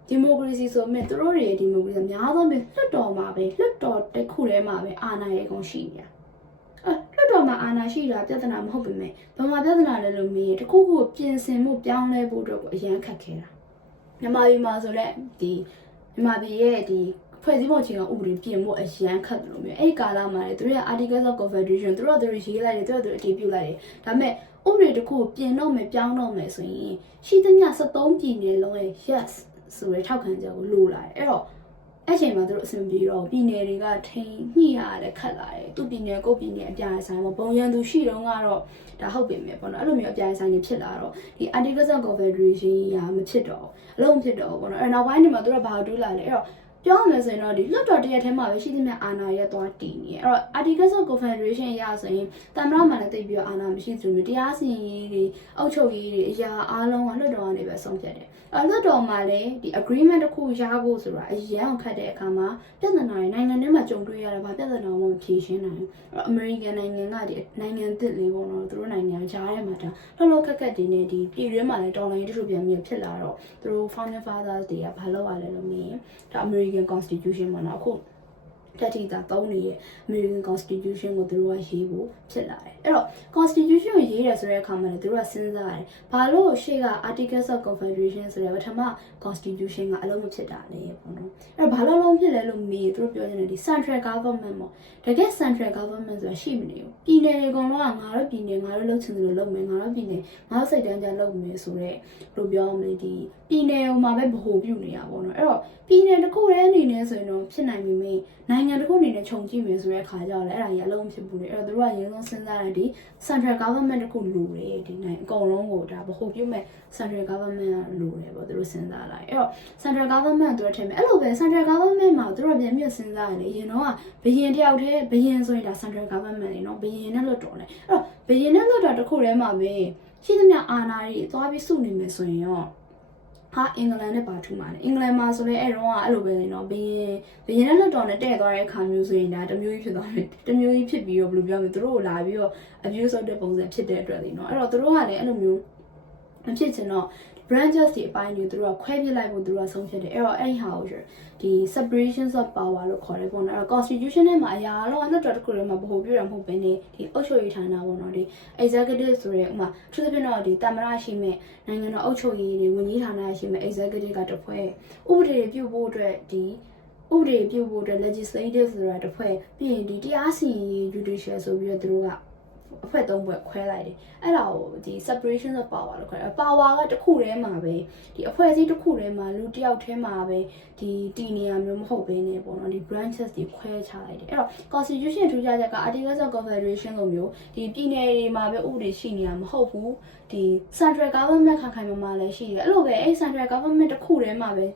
ဒီမိုကရေစီဆိုမြင်သူတို့တွေဒီမိုကရေစီအများဆုံးပဲလွတ်တော်မှာပဲလွတ်တော်တစ်ခုထဲမှာပဲအာဏာရေကုန်ရှိနေတာအဲလွတ်တော်မှာအာဏာရှိတာပြဿနာမဟုတ်ပေမဲ့ဘာမှပြဿနာလဲလို့မေးရင်တစ်ခုခုပြင်ဆင်မှုပြောင်းလဲဖို့အတွက်ကိုအရန်ခက်ခဲတာ မြန်မာပြည်မှာဆိုတော့ဒီမြန်မာပြည်ရဲ့ဒီဖွဲ့စည်းပုံချင်းကဥပဒေပြင်ဖို့အရန်ခက်တယ်လို့မျိုးအဲ့ဒီကာလမှာလေသူတို့ရဲ့ Articles of Confederation သူတို့ကသူတို့ရေးလိုက်တယ်သူတို့ကသူတို့အတည်ပြုလိုက်တယ်ဒါပေမဲ့ဥပဒေတစ်ခုကိုပြင်တော့မယ်ပြောင်းတော့မယ်ဆိုရင်ရှိသမျှ73ပြည်နယ်လုံးရဲ့ yes ဆိုရဲထောက်ခံချက်ကိုလိုလာတယ်အဲ့တော့ အဲ့ချိန်မှာသူတို့အဆင်ပြေတော့ပြည်နယ်တွေကထိန်ညှိရတယ်ခက်လာတယ်သူပြည်နယ်ကိုယ့်ပြည်နယ်အပြားဆိုင်မှာဘုံရန်သူရှိတော့ကတော့ဒါဟုတ်ပြီမယ်ပေါ့နော်အဲ့လိုမျိုးအပြားဆိုင်တွေဖြစ်လာတော့ဒီ Articles of Confederation ရာမဖြစ်တော့ဘူးအလုံးမဖြစ်တော့ဘူးပေါ့နော်အဲ့နောက်ပိုင်းဒီမှာသူတို့ဘာတူးလာလဲအဲ့တော့ ပြောရမယ်ဆိုရင်တော့ဒီလွတ်တော်တရက်ထဲမှာပဲရှိသမျှအာဏာရဲ့သွားတည်နေတယ်အဲ့တော့ Articles of Confederation ရဆိုရင်တမရမှလည်းတိတ်ပြီးတော့အာဏာမရှိသလိုမျိုးတရားစီရင်ရေးတွေအုပ်ချုပ်ရေးတွေအရာအားလုံးကလွတ်တော်ကနေပဲဆုံးဖြတ်တယ်အဲ့လွတ်တော်မှာလည်းဒီ agreement တစ်ခုရဖို့ဆိုတာအရန်အောင်ခတ်တဲ့အခါမှာပြဿနာတွေနိုင်ငံထဲမှာကြုံတွေ့ရတာဗာပြဿနာမှမဖြေရှင်းနိုင်ဘူးအဲ့တော့ American နိုင်ငံကဒီနိုင်ငံသစ်လေးပေါ့နော်သူတို့နိုင်ငံကြားထဲမှာဒါလှလှခက်ခက်တွေနဲ့ဒီပြည်တွင်းမှာလည်းတော်လိုင်းတချို့ပြန်ပြီးဖြစ်လာတော့သူတို့ founding fathers တွေကဘာလုပ်ရလဲလို့မြင်ဒါ American Constitution မှာနော်အ ခုတက်တီတာသုံးနေရဲ့ American Constitution ကိုသူတို့ကရေးဖို့ဖြစ်လာတယ်အဲ့တော့ Constitution ကိုရေးတယ်ဆိုတဲ့အခါမှာလည်းသူတို့ကစဉ်းစားရတယ်ဘာလို့ရှေ့က Articles of Confederation ဆိုတဲ့ပထမ Constitution ကအလုံးမဖြစ်တာလေပေါ့နော်အဲ့တော့ဘာလို့လုံးဖြစ်လဲလို့မေးသူတို့ပြောနေတယ်ဒီ Central Government ပေါ့တကယ် Central Government ဆိုတာရှိမနေဘူးပြည်နယ်တွေအကုန်လုံးကငါတို့ပြည်နယ်ငါတို့လုပ်ချင်တယ်လို့လုပ်မယ်ငါတို့ပြည်နယ်ငါတို့စိတ်တန်းကြလုပ်မယ်ဆိုတော့ဘယ်လိုပြောမလဲဒီပြည်နယ်ဟိုမှာပဲဗဟိုပြုနေရပါတော့အဲ့တော့ပြည်နယ်တစ်ခုတည်းအနေနဲ့ဆိုရင်တော့ဖြစ်နိုင်ပြီမေးနိုင်ငံတစ်ခုအနေနဲ့ခြုံကြည့်မယ်ဆိုတဲ့အခါကျတော့လည်းအဲ့ဒါကြီးအလုံးမဖြစ်ဘူးလေအဲ့တော့သူတို့ကရင်းဆုံးစဉ်းစားတယ်ဒီ Central Government တစ်ခုလိုတယ်ဒီနိုင်အကုန်လုံးကိုဒါဗဟိုပြုမဲ့ Central Government ကလိုတယ်ပေါ့သူတို့စဉ်းစားလိုက်အဲ့တော့ Central Government သူတို့ထည့်မယ်အဲ့လိုပဲ Central Government မှာသူတို့ကပြန်ပြီးစဉ်းစားရတယ်ရင်တော့ဘယင်တယောက်တည်းဘယင်ဆိုရင်ဒါ Central Government လေနော်ဘယင်နဲ့လွတ်တော်လေအဲ့တော့ဘယင်နဲ့လွတ်တော်တစ်ခုတည်းမှာပဲရှိသမျှအာဏာတွေသွားပြီးစုနေမယ်ဆိုရင်ရော ဟာအင်္ဂလန်နဲ့ပါထူမှာလေအင်္ဂလန်မှာဆိုလဲအဲ့တော့ကအဲ့လိုပဲလေနော်ဘယင်ဘယင်နဲ့လွတ်တော်နဲ့တဲ့သွားတဲ့အခါမျိုးဆိုရင်ဒါတစ်မျိုးကြီးဖြစ်သွားတယ်တစ်မျိုးကြီးဖြစ်ပြီးတော့ဘယ်လိုပြောမလဲသူတို့ကိုလာပြီးတော့ abuse လုပ်တဲ့ပုံစံဖြစ်တဲ့အတွက်လေနော်အဲ့တော့သူတို့ကလည်းအဲ့လိုမျိုးမဖြစ်ချင်တော့ branches ဒီအပိုင်းတွေသူတို့ကခွဲပြစ်လိုက်ဖို့သူတို့ကဆုံးဖြတ်တယ်အဲ့တော့အဲ့ဒီဟာကိုဒီ separations of power လို့ခေါ်တယ်ပေါ့နော်အဲ့တော့ constitution ထဲမှာအရာလုံးအနှစ်တော်တစ်ခုထဲမှာဗဟိုပြုတာမဟုတ်ဘဲနဲ့ဒီအုပ်ချုပ်ရေးဌာနပေါ့နော်ဒီ executive ဆိုရဲဥမာအထူးသဖြင့်တော့ဒီတမရရှိမဲ့နိုင်ငံတော်အုပ်ချုပ်ရေးတွေဝန်ကြီးဌာနရှိမဲ့ executive ကတစ်ဖွဲ့ဥပဒေတွေပြုဖို့အတွက်ဒီဥပဒေပြုဖို့အတွက် legislative ဆိုတာတစ်ဖွဲ့ပြီးရင်ဒီတရားစီရင်ရေး judicial ဆိုပြီးတော့သူတို့က အဖွဲ့သုံးဖွဲ့ခွဲလိုက်တယ်အဲ့ဒါကိုဒီ separation of power လို့ခေါ်တယ် power ကတစ်ခုတည်းမှာပဲဒီအဖွဲ့အစည်းတစ်ခုတည်းမှာလူတစ်ယောက်တည်းမှာပဲဒီတည်နေရမျိုးမဟုတ်ဘဲねပေါ့နော်ဒီ branches တွေခွဲချလိုက်တယ်အဲ့တော့ constitution ထူးခြားချက်က articles of confederation လိုမျိုးဒီပြည်နယ်တွေမှာပဲဥပဒေရှိနေတာမဟုတ်ဘူးဒီ central government ခိုင်ခိုင်မာမာလည်းရှိတယ်အဲ့လိုပဲအဲ့ central government တစ်ခုတည်းမှာပဲဘယ်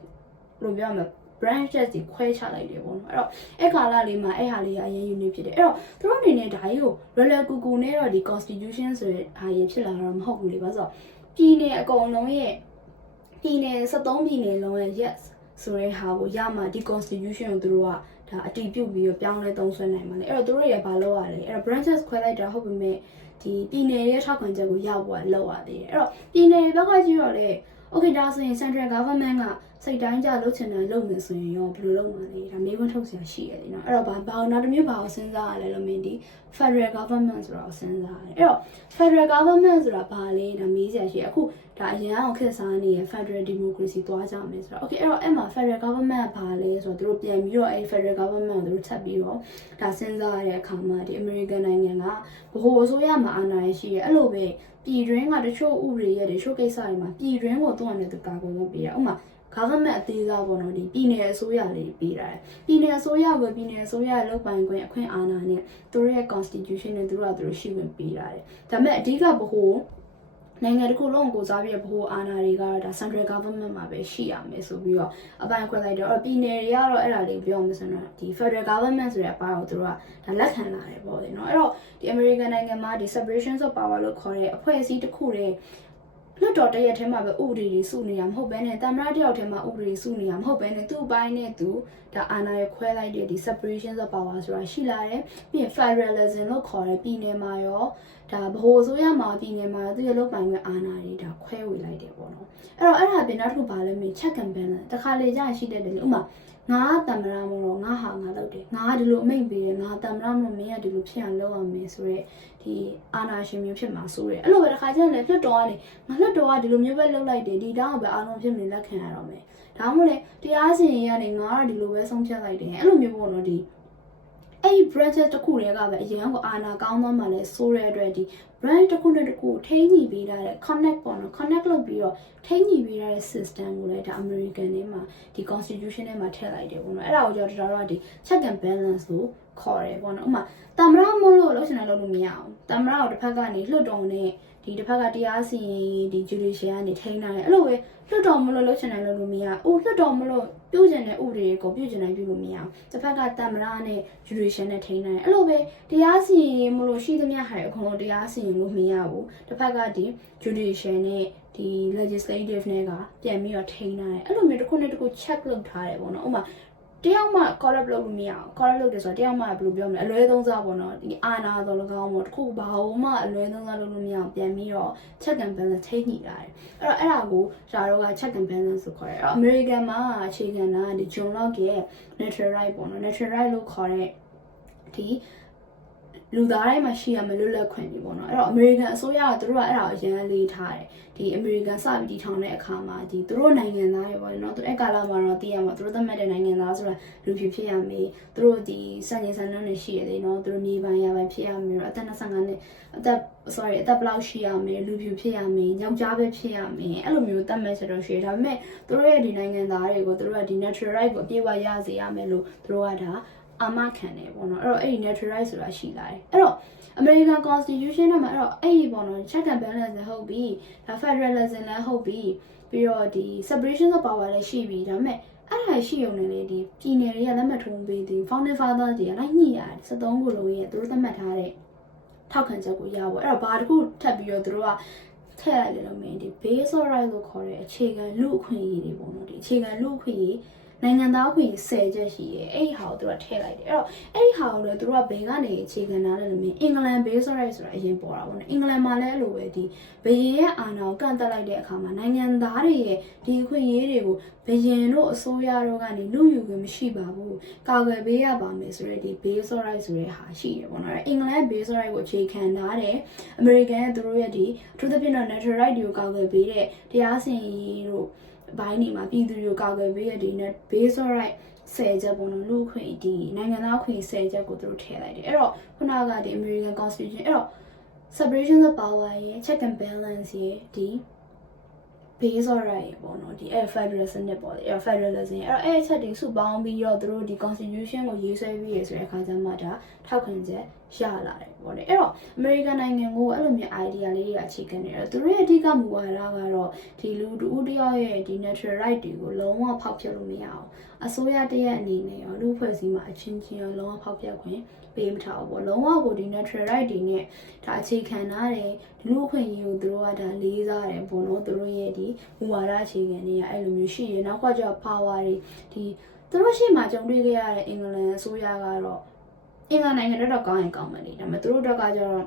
လိုပြောရမလဲ branches တွေခွဲချလိုက်တယ်ပေါ့နော်အဲ့တော့အဲ့ကာလလေးမှာအဲ့ဟာလေးကအရင် unique ဖြစ်တယ်အဲ့တော့သူတို့အနေနဲ့ဒါကြီးကိုလွယ်လွယ်ကူကူနဲ့တော့ဒီ constitution ဆိုတဲ့ဟာရေးဖြစ်လာတော့မဟုတ်ဘူးလေဘာလို့ဆိုတော့ပြည်နယ်အကုန်လုံးရဲ့ပြည်နယ်73ပြည်နယ်လုံးရဲ့ yes ဆိုတဲ့ဟာကိုရမှဒီ constitution ကိုသူတို့ကဒါအတည်ပြုပြီးတော့ပြောင်းလဲသုံးစွဲနိုင်မှာလေအဲ့တော့သူတို့ရဲ့ဘာလုပ်ရလဲအဲ့တော့ branches ခွဲလိုက်တာဟုတ်ပေမဲ့ဒီပြည်နယ်ရဲ့ထောက်ခံချက်ကိုရောက်ဖို့လောက်ရသေးတယ်အဲ့တော့ပြည်နယ်ဘက်ကကြည့်တော့လေ okay ဒါဆိုရင် central government က စိတ်တိုင်းကြလုပ်ချင်တယ်လုပ်မယ်ဆိုရင်ရောဘယ်လိုလုပ်မှာလဲဒါမေးခွန်းထုတ်စရာရှိရတယ်နော်အဲ့တော့ဘာဘာနောက်တစ်မျိုးဘာကိုစဉ်းစားရလဲလို့မင်းဒီ federal government ဆိုတာကိုစဉ်းစားရတယ်အဲ့တော့ federal government ဆိုတာဘာလဲဒါမေးစရာရှိရအခုဒါအရန်အောင်ခက်စားနေတဲ့ federal democracy သွားကြမယ်ဆိုတော့ okay အဲ့တော့အဲ့မှာ federal government ကဘာလဲဆိုတော့သူတို့ပြန်ပြီးတော့အဲ့ federal government ကိုသူတို့ချက်ပြီးတော့ဒါစဉ်းစားရတဲ့အခါမှာဒီ American နိုင်ငံကဘဟိုအစိုးရမှာအာဏာရရှိရအဲ့လိုပဲပြည်တွင်းကတချို့ဥပဒေရဲ့တချို့ကိစ္စတွေမှာပြည်တွင်းကိုသူ့အနေနဲ့သူကာကွယ်လုပ်ပေးရဥပမာ government အသေးစားပေါ့နော်ဒီပြည်နယ်အစိုးရလေးပေးတာပြည်နယ်အစိုးရကိုပြည်နယ်အစိုးရရဲ့လုပ်ပိုင်ခွင့်အခွင့်အာဏာနဲ့သူတို့ရဲ့ constitution နဲ့သူတို့ကသူတို့ရှိဝင်ပေးတာတယ်ဒါပေမဲ့အဓိကဘဟိုနိုင်ငံတစ်ခုလုံးကိုစားပြီးဗဟိုအာဏာတွေကတော့ဒါ central government မှာပဲရှိရမယ်ဆိုပြီးတော့အပိုင်းခွဲလိုက်တော့အဲ့ပြည်နယ်တွေကတော့အဲ့ဒါလေးပြောမှဆိုတော့ဒီ federal government ဆိုတဲ့အပိုင်းကိုသူတို့ကဒါလက်ခံလာတယ်ပေါ့လေနော်အဲ့တော့ဒီ American နိုင်ငံမှာဒီ separation of power လို့ခေါ်တဲ့အဖွဲ့အစည်းတစ်ခုတည်း လွတ်တော်တရက်ထဲမှာပဲဥပဒေတွေစုနေရမဟုတ်ဘဲနဲ့တမရတယောက်ထဲမှာဥပဒေစုနေရမဟုတ်ဘဲနဲ့သူ့ဘိုင်းနဲ့သူဒါအာဏာရခွဲလိုက်တဲ့ဒီ separation of power ဆိုတာရှိလာတယ်ပြီးရင် federalism လို့ခေါ်တဲ့ပြည်နယ်မှာရောဒါဗဟိုအစိုးရမှာပြည်နယ်မှာသူ့ရဲ့လုပ်ပိုင်ခွင့်အာဏာတွေဒါခွဲဝေလိုက်တယ်ပေါ့နော်အဲ့တော့အဲ့ဒါပြင်နောက်တစ်ခုပါလဲမင်း check and balance တခါလေကြာရှိတဲ့တယ်လေဥမာ ငါကတမရမလို့ငါဟာငါလုပ်တယ်ငါကဒီလိုအမိန့်ပေးတယ်ငါတမရမလို့မင်းကဒီလိုဖြစ်အောင်လုပ်ရမယ်ဆိုတော့ဒီအာနာရှင်မျိုးဖြစ်မှာဆိုရဲအဲ့လိုပဲတစ်ခါကျရင်လည်းလွတ်တော်ကနေငါလွတ်တော်ကဒီလိုမျိုးပဲလုပ်လိုက်တယ်ဒီတောင်းကပဲအားလုံးဖြစ်နေလက်ခံရတော့မယ်ဒါမှမဟုတ်လေတရားစီရင်ကနေငါကဒီလိုပဲဆုံးဖြတ်လိုက်တယ်အဲ့လိုမျိုးပေါ့နော်ဒီ အဲ့ဒီ branch တစ်ခုတည်းကပဲအရင်ကအာနာကောင်းသွားမှလည်းစိုးရတဲ့အတွက်ဒီ branch တစ်ခုနဲ့တစ်ခုထိန်းညှိပေးထားတဲ့ connect ပေါ့နော် connect လုပ်ပြီးတော့ထိန်းညှိပေးထားတဲ့ system ကိုလည်းဒါ American ထဲမှာဒီ constitution ထဲမှာထည့်လိုက်တယ်ပေါ့နော်အဲ့ဒါကိုကျွန်တော်တို့ကဒီ check and balance ကိုခေါ်တယ်ပေါ့နော်ဥပမာတမရမလို့လို့ရှင်လည်းလုပ်လို့မရအောင်တမရကိုတစ်ဖက်ကနေလွှတ်တော်နဲ့ ဒီတစ်ဖက်ကတရားစီရင်ဒီ judicial ကနေထိန်းထားတယ်အဲ့လိုပဲလွှတ်တော်မလို့လို့ရှင်လည်းလုပ်လို့မရဘူးလွှတ်တော်မလို့ပြုကျင်တဲ့ဥပဒေကိုပြုကျင်နိုင်ပြုလို့မရအောင်တစ်ဖက်ကတမရနဲ့ judicial နဲ့ထိန်းထားတယ်အဲ့လိုပဲတရားစီရင်မလို့ရှိသမျှဟာအကုန်လုံးတရားစီရင်လို့မရဘူးတစ်ဖက်ကဒီ judicial နဲ့ဒီ legislative နဲ့ကပြန်ပြီးတော့ထိန်းထားတယ်အဲ့လိုမျိုးတစ်ခုနဲ့တစ်ခု check လုပ်ထားတယ်ပေါ့နော်ဥပမာ တယောက်မှ corrupt လုပ်လို့မရအောင် corrupt လုပ်တယ်ဆိုတော့တယောက်မှဘယ်လိုပြောမလဲအလွဲသုံးစားပေါ့နော်ဒီအာနာတော်လကောင်းပေါ့တခုဘာလို့မှအလွဲသုံးစားလုပ်လို့မရအောင်ပြန်ပြီးတော့ check and balance ထိညှိတာတယ်အဲ့တော့အဲ့ဒါကိုဒါတော့က check and balance ဆိုခေါ်တယ်အဲ့တော့ American မှာအခြေခံတာဒီ John Locke ရဲ့ natural right ပေါ့နော် natural right လို့ခေါ်တဲ့ဒီ လူသားတိုင်းမှာရှိရမယ်လွတ်လပ်ခွင့်တွေပေါ့နော်အဲ့တော့ American အစိုးရကသူတို့ကအဲ့ဒါကိုရန်လေးထားတယ်ဒီ American စပြီးတည်ထောင်တဲ့အခါမှာဒီသူတို့နိုင်ငံသားတွေပေါ့နော်သူအဲ့ကာလမှာတော့တည်ရမှာသူတို့သတ်မှတ်တဲ့နိုင်ငံသားဆိုတာလူဖြစ်ဖြစ်ရမယ်သူတို့ဒီစံချိန်စံနှုန်းတွေရှိရတယ်နော်သူတို့မြေပိုင်ရပိုင်ဖြစ်ရမယ်အသက်25နှစ်အသက် sorry အသက်ဘယ်လောက်ရှိရမယ်လူဖြူဖြစ်ရမယ်ယောက်ျားပဲဖြစ်ရမယ်အဲ့လိုမျိုးသတ်မှတ်ချက်တော့ရှိတယ်ဒါပေမဲ့သူတို့ရဲ့ဒီနိုင်ငံသားတွေကိုသူတို့ကဒီ natural right ကိုအပြည့်အဝရစေရမယ်လို့သူတို့ကဒါ အာမခံတယ်ပေါ့နော်အဲ့တော့အဲ့ဒီ natural right ဆိုတာရှိလာတယ်အဲ့တော့ American Constitution ထဲမှာအဲ့တော့အဲ့ဒီပေါ့နော် check and balance လည်းဟုတ်ပြီဒါ federalism လည်းဟုတ်ပြီပြီးတော့ဒီ separation of power လည်းရှိပြီဒါပေမဲ့အဲ့ဒါရှိုံနဲ့လေဒီပြည်နယ်တွေကလက်မှတ်ထိုးပေးသည် founding fathers တွေကလိုက်ညှိရတယ်73ခုလုံးရဲ့သူတို့သတ်မှတ်ထားတဲ့ထောက်ခံချက်ကိုရဖို့အဲ့တော့ဘာတစ်ခုထပ်ပြီးတော့သူတို့ကထည့်လိုက်တယ်လို့မင်းဒီ base right လို့ခေါ်တဲ့အခြေခံလူအခွင့်အရေးတွေပေါ့နော်ဒီအခြေခံလူအခွင့်အရေး နိုင်ငံသားခွင့်10ချက်ရှိတယ်အဲ့ဒီဟာကိုသူကထည့်လိုက်တယ်အဲ့တော့အဲ့ဒီဟာကိုလည်းသူတို့ကဘယ်ကနေအခြေခံထားလဲလို့မြင်အင်္ဂလန် base right ဆိုတာအရင်ပေါ်တာပေါ့နော်အင်္ဂလန်မှာလည်းအဲ့လိုပဲဒီဘယင်ရဲ့အာဏာကိုကန့်တက်လိုက်တဲ့အခါမှာနိုင်ငံသားတွေရဲ့ဒီအခွင့်အရေးတွေကိုဘယင်တို့အစိုးရတို့ကနေလူယူခွင့်မရှိပါဘူးကာကွယ်ပေးရပါမယ်ဆိုတဲ့ဒီ base right ဆိုတဲ့ဟာရှိတယ်ပေါ့နော်အဲ့အင်္ဂလန် base right ကိုအခြေခံထားတယ်အမေရိကန်ကသူတို့ရဲ့ဒီအထူးသဖြင့်တော့ natural right တွေကိုကာကွယ်ပေးတဲ့တရားစီရင်ရေးတို့ ဘိုင်းနေမှာပြည်သူတွေကိုကာကွယ်ပေးရတဲ့ net base right ဆယ်ချက်ပေါ့နော်လူခွင့်ဒီနိုင်ငံသားခွင့်ဆယ်ချက်ကိုသူတို့ထည့်လိုက်တယ်အဲ့တော့ခုနကဒီ American Constitution အဲ့တော့ separation of power ရဲ့ check and balance ရဲ့ဒီ base right ပေါ့နော်ဒီ federalism နဲ့ပေါ့လေအဲ့ federalism အဲ့တော့အဲ့အချက်တွေစုပေါင်းပြီးတော့သူတို့ဒီ constitution ကိုရေးဆွဲပြီးရဆိုတဲ့အခါကျမှဒါထောက်ခံချက်ရလာတယ်ပေါ့လေအဲ့တော့ American နိုင်ငံကိုအဲ့လိုမျိုး idea လေးတွေအခြေခံနေတော့သူတို့ရဲ့အဓိကမူဝါဒကတော့ဒီလူတူဦးတယောက်ရဲ့ဒီ natural right တွေကိုလုံးဝဖောက်ဖျက်လို့မရအောင် အစိုးရတရက်အနေနဲ့ရောလူဖွဲ့စည်းမှာအချင်းချင်းရောလုံးဝဖောက်ဖျက်ခွင့်ပေးမထားဘူးပေါ့လုံးဝကိုဒီ natural right တွေနဲ့ဒါအခြေခံထားတယ်ဒီလူခွင့်ရေးကိုသူတို့ကဒါလေးစားတယ်ပေါ့နော်သူတို့ရဲ့ဒီမူဝါဒအခြေခံတွေကအဲ့လိုမျိုးရှိရနောက်ကကျတော့ power တွေဒီသူတို့ရှိမှကြုံတွေ့ခဲ့ရတဲ့အင်္ဂလန်အစိုးရကတော့အင်္ဂလန်နိုင်ငံတော့ကောင်းရင်ကောင်းမယ်လေဒါပေမဲ့သူတို့တော့ကကျတော့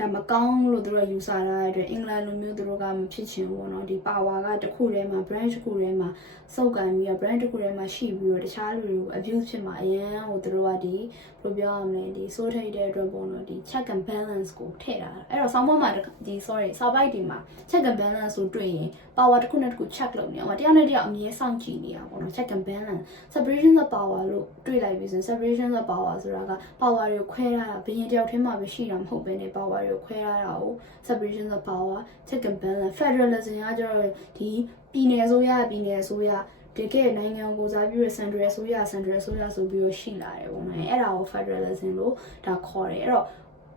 ဒါမကောင်းလို့တို့ကယူဆတာတဲ့အတွက်အင်္ဂလန်လူမျိုးတို့ကမဖြစ်ချင်ဘူးပေါ့နော်ဒီပါဝါကတစ်ခုတည်းမှာ brand တစ်ခုတည်းမှာစုပ်ကန်ပြီးတော့ brand တစ်ခုတည်းမှာရှိပြီးတော့တခြားလူတွေကို abuse ဖြစ်မှာအရင်ဟိုတို့ကဒီဘယ်လိုပြောရမလဲဒီစိုးထိတ်တဲ့အတွက်ပေါ့နော်ဒီ check and balance ကိုထည့်တာအဲ့တော့ဆောင်းပေါ်မှာဒီ sorry ဆောက်ပိုက်ဒီမှာ check and balance ကိုတွေ့ရင် power တစ်ခုနဲ့တစ်ခု check လုပ်နေအောင်တယောက်နဲ့တယောက်အမြဲစောင့်ကြည့်နေတာပေါ့နော် check and balance separation of power လို့တွေ့လိုက်ပြီဆိုရင် separation of power ဆိုတာက power တွေကိုခွဲထားတာဘယ်ရင်တယောက်တည်းမှာပဲရှိတာမဟုတ်ဘဲနဲ့ power တွေကိုခွဲထားတာကို separation of power check and balance federalism ကကျတော့ဒီပြည်နယ်အစိုးရပြည်နယ်အစိုးရတကယ်နိုင်ငံကိုစားပြုရ Central အစိုးရ Central အစိုးရဆိုပြီးတော့ရှိလာတယ်ပေါ့နော်အဲ့ဒါကို Federalism လို့ဒါခေါ်တယ်အဲ့တော့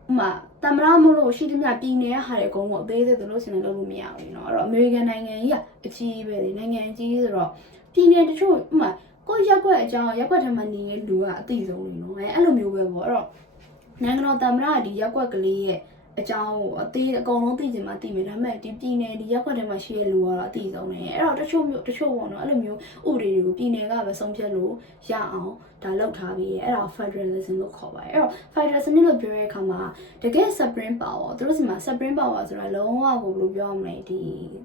ဥမာတမရမလို့ရှိသမျှပြည်နယ်ရဟာတဲ့ကုန်းကိုအသေးသေးသလိုရှင်လည်းလုပ်လို့မရဘူးเนาะအဲ့တော့အမေရိကန်နိုင်ငံကြီးကအကြီးပဲလေနိုင်ငံကြီးဆိုတော့ပြည်နယ်တချို့ဥမာကိုယ့်ရက်ွက်အကြောင်းရက်ွက်ထမနေတဲ့လူကအသိဆုံးလေเนาะအဲ့လိုမျိုးပဲပေါ့အဲ့တော့နိုင်ငံတော်တမရကဒီရက်ွက်ကလေးရဲ့အကြောင်းကိုအသေးအကုန်လုံးသိချင်မှသိမယ်ဒါပေမဲ့ဒီပြည်နယ်ဒီရက်ခွက်ထဲမှာရှိတဲ့လူကတော့အသိဆုံးနေအဲ့တော့တချို့မျိုးတချို့ပေါ့နော်အဲ့လိုမျိုးဥပဒေတွေကိုပြည်နယ်ကပဲဆုံးဖြတ်လို့ရအောင် ဒါလောက်ထားပြီးရဲ့အဲ့ဒါ federalism လို့ခေါ်ပါတယ်အဲ့တော့ federalism လို့ပြောတဲ့အခါမှာတကယ် supreme power သူတို့စီမှာ supreme power ဆိုတာလုံးဝကိုဘယ်လိုပြောရမလဲဒီ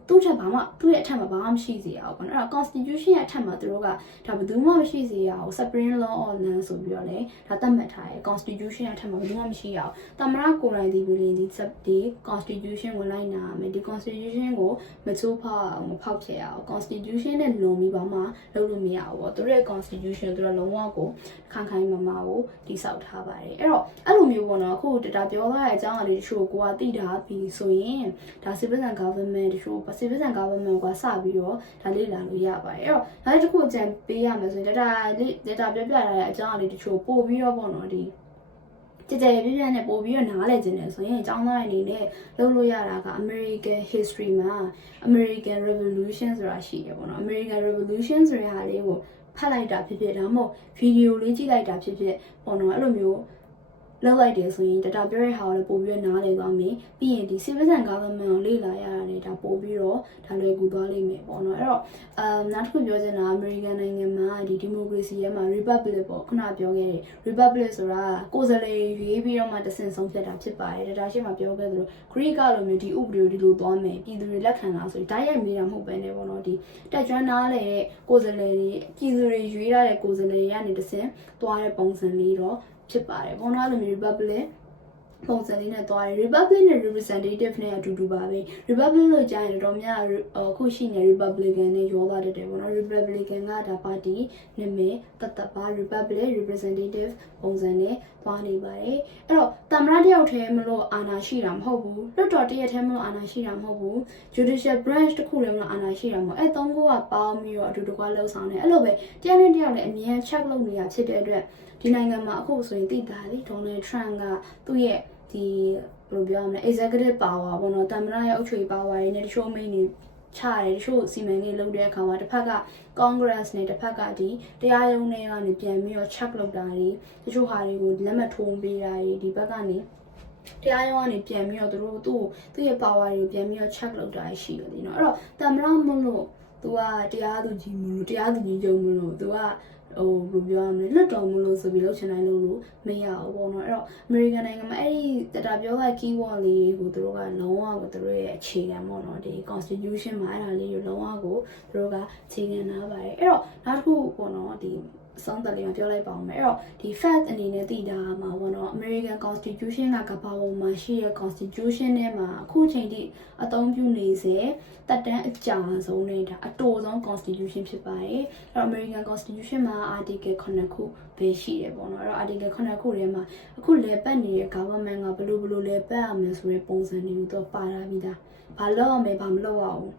သူ့ထက်ဘာမှသူ့ရဲ့အထက်မှာဘာမှမရှိစေရအောင်ပေါ့နော်အဲ့တော့ constitution ရဲ့အထက်မှာသူတို့ကဒါဘယ်သူမှမရှိစေရအောင် supreme law of land ဆိုပြီးတော့လေဒါသတ်မှတ်ထားတယ် constitution ရဲ့အထက်မှာဘယ်သူမှမရှိရအောင်တမရကိုယ်တိုင်ဒီပြည်ဒီဒီ constitution ကိုလိုက်နာရမယ်ဒီ constitution ကိုမချိုးဖောက်အောင်မဖောက်ဖျက်အောင် constitution နဲ့လုံပြီးပါမှလုပ်လို့မရဘူးပေါ့သူတို့ရဲ့ constitution သူတို့လုံးဝကိုခိုင်ခိုင်မာမာကိုတိစောက်ထားပါတယ်အဲ့တော့အဲ့လိုမျိုးပေါ့နော်အခုတတာပြောသွားတဲ့အကြောင်းအရာတွေတချို့ကိုကသိတာပြီးဆိုရင်ဒါ citizen government တချို့ citizen government ကစပြီးတော့ဒါလေ့လာလို့ရပါတယ်အဲ့တော့ဒါတစ်ခုအကြံပေးရမယ်ဆိုရင် data လေး data ပြောပြထားတဲ့အကြောင်းအရာတွေတချို့ပို့ပြီးတော့ပေါ့နော်ဒီကြည်ကြဲပြည့်ပြည့်နဲ့ပို့ပြီးတော့နားလည်ခြင်းတယ်ဆိုရင်အကြောင်းသားအနေနဲ့လုပ်လို့ရတာက American history မှာ American Revolution ဆိုတာရှိရပေါ့နော် American Revolution ဆိုတဲ့ဟာလေးကို ဖတ်လိုက်တာဖြစ်ဖြစ်ဒါမှမဟုတ်ဗီဒီယိုလေးကြည့်လိုက်တာဖြစ်ဖြစ်ပေါ့နော်အဲ့လိုမျိုး လောက်လိုက်တယ်ဆိုရင် data ပြောတဲ့ဟာကိုလည်းပို့ပြီးတော့နားလည်သွားမယ်ပြီးရင်ဒီ citizen government ကိုလေ့လာရတာလည်းဒါပို့ပြီးတော့ဒါလွယ်ကူသွားလိမ့်မယ်ပေါ့နော်အဲ့တော့အမ်နောက်တစ်ခုပြောချင်တာ American နိုင်ငံမှာဒီ democracy ရဲ့မှာ republic ပေါ့ခုနပြောခဲ့တဲ့ republic ဆိုတာကိုယ်စားလှယ်ရွေးပြီးတော့မှတဆင့်ဆုံးဖြတ်တာဖြစ်ပါတယ် data ရှိမှပြောခဲ့သလို Greek ကလိုမျိုးဒီဥပဒေကိုဒီလိုသွားမယ်ပြည်သူတွေလက်ခံလားဆိုရင်ဓာတ်ရိုက်မေးတာမဟုတ်ပဲねပေါ့နော်ဒီတက်ကျွမ်းနားလေကိုယ်စားလှယ်တွေပြည်သူတွေရွေးရတဲ့ကိုယ်စားလှယ်တွေကနေတဆင့်သွားတဲ့ပုံစံလေးတော့ ဖြစ်ပါတယ်ပေါ့နော်အဲ့လိုမျိုး republic ပုံစံလေးနဲ့သွားတယ် republic နဲ့ representative နဲ့အတူတူပါပဲ republic လို့ကြားရင်တော့များအခုရှိနေ republican နဲ့ရောသွားတတ်တယ်ပေါ့နော် republican ကဒါပါတီနာမည်တတ်တပါ republic representative ပုံစံနဲ့သွားနေပါတယ်အဲ့တော့တမရတယောက်တည်းမလို့အာဏာရှိတာမဟုတ်ဘူးလွတ်တော်တရက်တည်းမလို့အာဏာရှိတာမဟုတ်ဘူး judicial branch တစ်ခုတည်းမလို့အာဏာရှိတာမဟုတ်အဲ့သုံးခုကပေါင်းပြီးတော့အတူတကွလှုပ်ဆောင်နေအဲ့လိုပဲတယောက်နဲ့တယောက်လည်းအမြဲ check လုပ်နေရဖြစ်တဲ့အတွက် ဒီနိုင်ငံမှာအခုဆိုရင်သိတာလေ Donald Trump ကသူ့ရဲ့ဒီဘယ်လိုပြောရမလဲ executive power ပေါ့နော်တမရရဲ့အုပ်ချုပ်ရေး power တွေနဲ့တချို့ main တွေချတယ်တချို့စီမံကိန်းလုပ်တဲ့အခါမှာတစ်ဖက်က Congress နဲ့တစ်ဖက်ကဒီတရားရုံးတွေကနေပြန်ပြီးတော့ check လုပ်တာတွေတချို့ဟာတွေကိုလက်မှတ်ထိုးပေးတာတွေဒီဘက်ကနေတရားရုံးကနေပြန်ပြီးတော့သူတို့သူ့သူ့ရဲ့ power တွေကိုပြန်ပြီးတော့ check လုပ်တာရှိတယ်ဒီနော်အဲ့တော့တမရမလို့ तू ကတရားသူကြီးမလို့တရားသူကြီးကြုံမလို့ तू က ဟိုဘယ်လိုပြောရမလဲလွတ်တော်မလို့ဆိုပြီးလှုပ်ချင်တိုင်းလုပ်လို့မရဘူးပေါ့နော်အဲ့တော့ American နိုင်ငံမှာအဲ့ဒီတတာပြောက keyword လေးကိုသူတို့ကလုံးဝကိုသူတို့ရဲ့အခြေခံပေါ့နော်ဒီ constitution မှာအဲ့ဒါလေးကိုလုံးဝကိုသူတို့ကအခြေခံထားပါတယ်အဲ့တော့နောက်တစ်ခုပေါ့နော်ဒီ စောင်းတယ်လေးမှာပြောလိုက်ပါဦးမယ်အဲ့တော့ဒီ fact အနေနဲ့သိတာမှာပေါ့နော် American Constitution ကကမ္ဘာပေါ်မှာရှိတဲ့ Constitution ထဲမှာအခုချိန်ထိအသုံးပြုနေစေတက်တန်းအကြာဆုံးနေတာအတိုဆုံး Constitution ဖြစ်ပါတယ်အဲ့တော့ American Constitution မှာ Article 9ခုပဲရှိတယ်ပေါ့နော်အဲ့တော့ Article 9ခုထဲမှာအခုလေပတ်နေတဲ့ government ကဘယ်လိုဘယ်လိုလေပတ်ရမလဲဆိုတဲ့ပုံစံတွေကိုတော့ပါလာပြီးသားဘာလုပ်ရမလဲဘာမလုပ်ရဘူး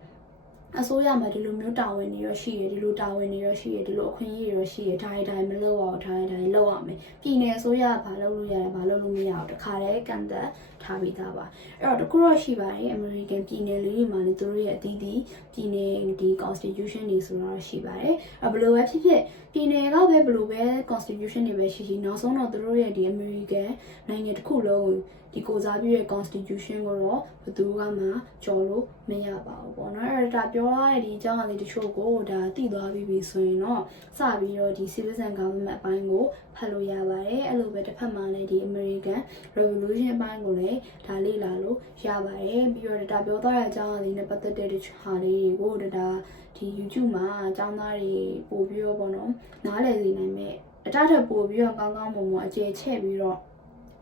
အစိုးရမှာဒီလိုမျိုးတာဝန်တွေရရှိရဒီလိုတာဝန်တွေရရှိရဒီလိုအခွင့်အရေးတွေရရှိရဒါတွေတိုင်းမလုပ်အောင်ဒါတွေတိုင်းလုပ်ရမယ်ပြည်နယ်အစိုးရကဘာလုပ်လို့ရတယ်ဘာလုပ်လို့မရအောင်တခါတည်းကန်သက်ထားပြီးသားပါအဲ့တော့တခုတော့ရှိပါတယ် American ပြည်နယ်လေးတွေမှာလည်းသူတို့ရဲ့အသီးသီးပြည်နယ်ဒီ constitution တွေဆိုတော့ရှိပါတယ်အဲ့ဘယ်လိုပဲဖြစ်ဖြစ်ပြည်နယ်ကပဲဘယ်လိုပဲ constitution တွေပဲရှိရှိနောက်ဆုံးတော့သူတို့ရဲ့ဒီ American နိုင်ငံတစ်ခုလုံးကို ဒီကိုစားပြုရဲ့ constitution ကိုတော့ဘယ်သူကမှကြော်လို့မရပါဘူးပေါ့နော်အဲ့ဒါပြောရတဲ့ဒီအကြောင်းအရာလေးတချို့ကိုဒါသိသွားပြီးပြီဆိုရင်တော့စပြီးတော့ဒီ citizen government အပိုင်းကိုဖတ်လို့ရပါတယ်အဲ့လိုပဲတစ်ဖက်မှာလည်းဒီ American Revolution အပိုင်းကိုလည်းဒါလေ့လာလို့ရပါတယ်ပြီးတော့ဒါပြောသွားတဲ့အကြောင်းအရာလေးနဲ့ပတ်သက်တဲ့ဟာလေးတွေကိုဒါဒီ YouTube မှာအကြောင်းသားတွေပို့ပြီးတော့ပေါ့နော်နားလည်စေနိုင်မဲ့အတတ်ထပ်ပို့ပြီးတော့ကောင်းကောင်းမွန်မွန်အခြေချဲ့ပြီးတော့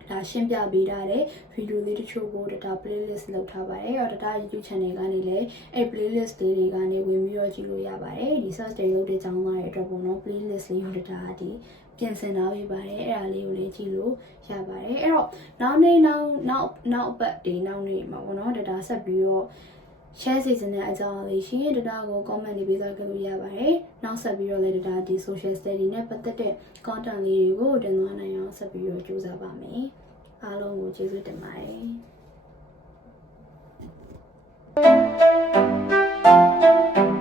ဒါရှင်းပြပေးထားတဲ့ဗီဒီယိုလေးတချို့ကိုဒါ playlist လုပ်ထားပါတယ်။အော်ဒါ YouTube channel ကနေလည်းအဲ့ playlist တွေတွေကနေဝင်ပြီးတော့ကြည့်လို့ရပါတယ်။ဒီ search တွေလုပ်တဲ့ကြောင်းသားတွေအတွက်ပေါ့နော် playlist လေးကိုဒါဒီပြင်ဆင်ထားပေးပါတယ်။အဲ့ဒါလေးကိုလည်းကြည့်လို့ရပါတယ်။အဲ့တော့နောက်နေ့နောက်နောက်နောက်အပတ်ဒီနောက်နေ့မှာပေါ့နော်ဒါဆက်ပြီးတော့ share စီစဉ်တဲ့အကြောင်းအလေးရှိရင်ဒါတာကို comment တွေပေးစားခဲ့လို့ရပါတယ်။နောက်ဆက်ပြီးတော့လည်းဒါတာဒီ social study နဲ့ပတ်သက်တဲ့ content လေးတွေကိုတင်သွားနိုင်အောင်ဆက်ပြီးတော့ကြိုးစားပါမယ်။အားလုံးကိုကျေးဇူးတင်ပါတယ်။